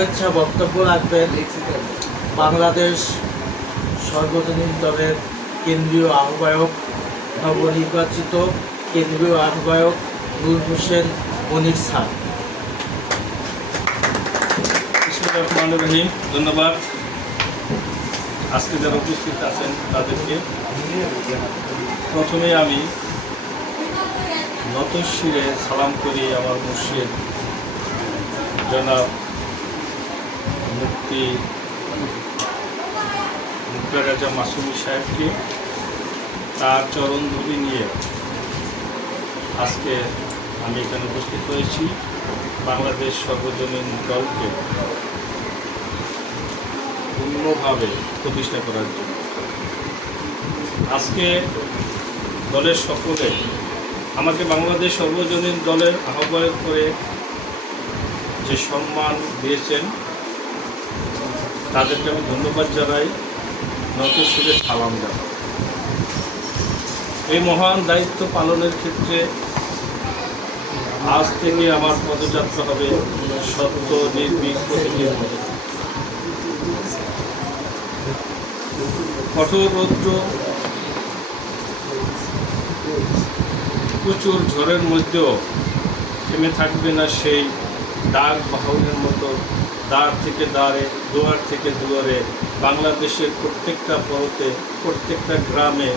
শুভেচ্ছা বক্তব্য রাখবেন বাংলাদেশ সর্বজনীন দলের কেন্দ্রীয় আহ্বায়ক, নবনির্বাচিত কেন্দ্রীয় আহ্বায়ক নূর হোসেন মনির স্যার। বিসমিল্লাহির রহমানির রহিম। ধন্যবাদ। আজকে যারা উপস্থিত আছেন তাদেরকে প্রথমে আমি নতশিরে সালাম করি আমার মুর্শিদ জনাব মুফতি মুক্তার রাজা মাসুমি সাহেবকে, তার চরণ ধুলি নিয়ে আজকে আমি এখানে উপস্থিত হয়েছি বাংলাদেশ সর্বজনীন দলকে পূর্ণভাবে প্রতিষ্ঠা করার জন্য। আজকে দলের সকলে আমাকে বাংলাদেশ সর্বজনীন দলের আহ্বায়ক করে যে সম্মান দিয়েছেন তাদেরকে আমি ধন্যবাদ জানাই, নতশিরে সালাম জানাই। এই মহান দায়িত্ব পালনের ক্ষেত্রে আজ থেকে আমার পদযাত্রা হবে সত্য নির্ভীক প্রতিনিধির মতো। কঠোর রৌদ্র, প্রচুর ঝড়ের মধ্যেও থেমে থাকবে না সেই ডাক বাহনের মতো দ্বার থেকে দ্বারে, দুয়ার থেকে দুয়ারে বাংলাদেশের প্রত্যেকটা পরতে, প্রত্যেকটা গ্রামে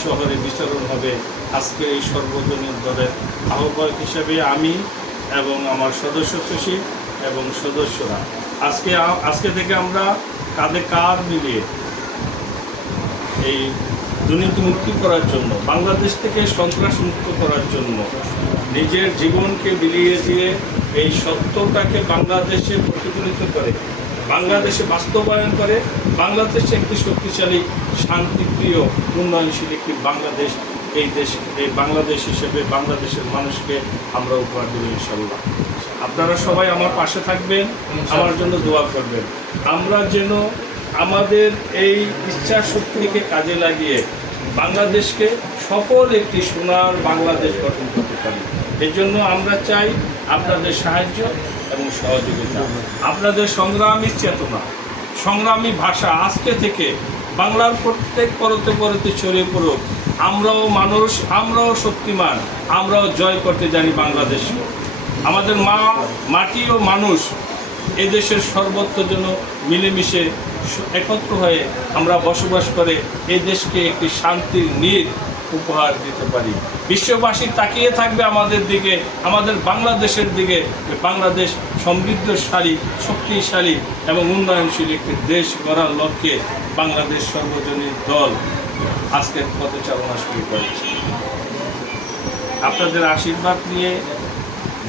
শহরে বিচরণ হবে। আজকে এই সর্বজনীন দলের আহ্বায়ক হিসেবে আমি এবং আমার সদস্য সচিব এবং সদস্যরা আজকে থেকে আমরা কাঁধে কাঁধ মিলিয়ে এই দুর্নীতি মুক্তি করার জন্য, বাংলাদেশ থেকে সন্ত্রাস মুক্ত করার জন্য নিজের জীবনকে বিলিয়ে দিয়ে এই সত্যটাকে বাংলাদেশে প্রতিফলিত করে, বাংলাদেশে বাস্তবায়ন করে, বাংলাদেশে একটি শক্তিশালী শান্তিপ্রিয় উন্নয়নশীল একটি বাংলাদেশ, এই বাংলাদেশ হিসেবে বাংলাদেশের মানুষকে আমরা উপহার দেব ইনশাল্লাহ। আপনারা সবাই আমার পাশে থাকবেন, আমার জন্য দোয়া করবেন। আমরা যেন আমাদের এই ইচ্ছা শক্তিকে কাজে লাগিয়ে বাংলাদেশকে সকল একটি সোনার বাংলাদেশ গঠন করতে পারি। এর জন্য আমরা চাই আপনাদের সাহায্য এবং সহযোগিতা, আপনাদের সংগ্রামী চেতনা, সংগ্রামী ভাষা আজকে থেকে বাংলার প্রত্যেক পরতে পরতে ছড়িয়ে পড়ুক। আমরাও মানুষ, আমরাও শক্তিমান, আমরাও জয় করতে জানি বাংলাদেশ। আমাদের মাটি ও মানুষ এদেশের সর্বত্র জন্য মিলেমিশে একত্র হয়ে আমরা বসবাস করে এই দেশকে একটি শান্তির নীড় উপহার দিতে পারি। বিশ্ববাসী তাকিয়ে থাকবে আমাদের দিকে, আমাদের বাংলাদেশের দিকে। বাংলাদেশ সমৃদ্ধশালী, শক্তিশালী এবং উন্নয়নশীল একটি দেশ গড়ার লক্ষ্যে বাংলাদেশ সর্বজনীন দল আজকের পথচালনা শুরু করেছে। আপনাদের আশীর্বাদ নিয়ে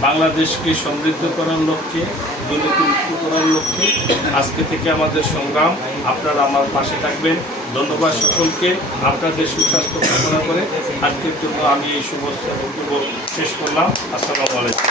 বাংলাদেশকে সমৃদ্ধ করার লক্ষ্যে, দুর্নীতি মুক্ত করার লক্ষ্যে আজকে থেকে আমাদের সংগ্রাম। আপনারা আমার পাশে থাকবেন। ধন্যবাদ সকলকে। আপনাদের সুস্বাস্থ্য কামনা করে আজকের জন্য আমি এই শুভ বক্তব্য শেষ করলাম। আসসালামু আলাইকুম।